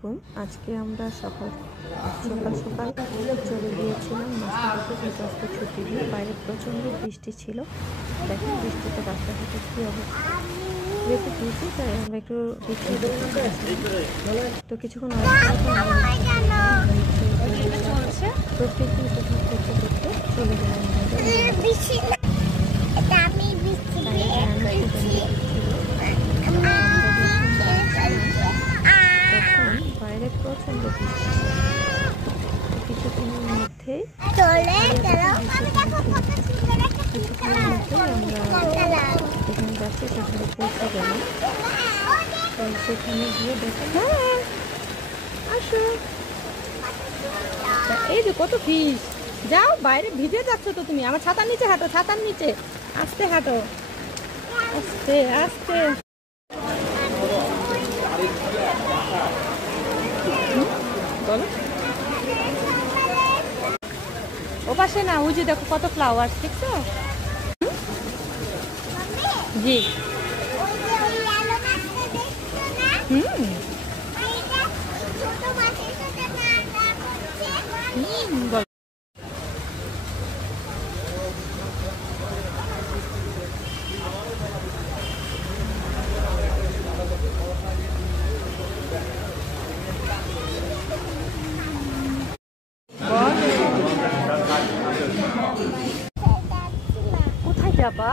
আজকে আমরা সকাল সকাল চলে গিয়েছিলাম মাস্টারকে, যেহেতু আজকে ছুটি দিয়ে বাইরে প্রচণ্ড বৃষ্টি ছিল। দেখেন বৃষ্টিতে রাস্তাঘাটে কী অবস্থা, যেহেতু বৃষ্টি তাই আমরা একটু বৃষ্টি তো কিছুক্ষণ প্রকৃতি উপভোগ করতে করতে চলে গেলাম বাইরে প্রচন্ড বৃষ্টি। কিছুক্ষণের মধ্যেই আমরা যেখানে যাচ্ছি সেখানে পৌঁছে গেলাম। তো সেখানে গিয়ে দেখেন আসো, এই যে কত ফিস। যাও, বাইরে ভিজে যাচ্ছ তো তুমি। আমার ছাতার নিচে হাঁটো, ছাতার নিচে আস্তে হাঁটো, আস্তে আস্তে। বলো, ও পাশে না, ওই যে দেখো কত ফ্লাওয়ার, দেখছো? জি বলো। কোথায় যাবা?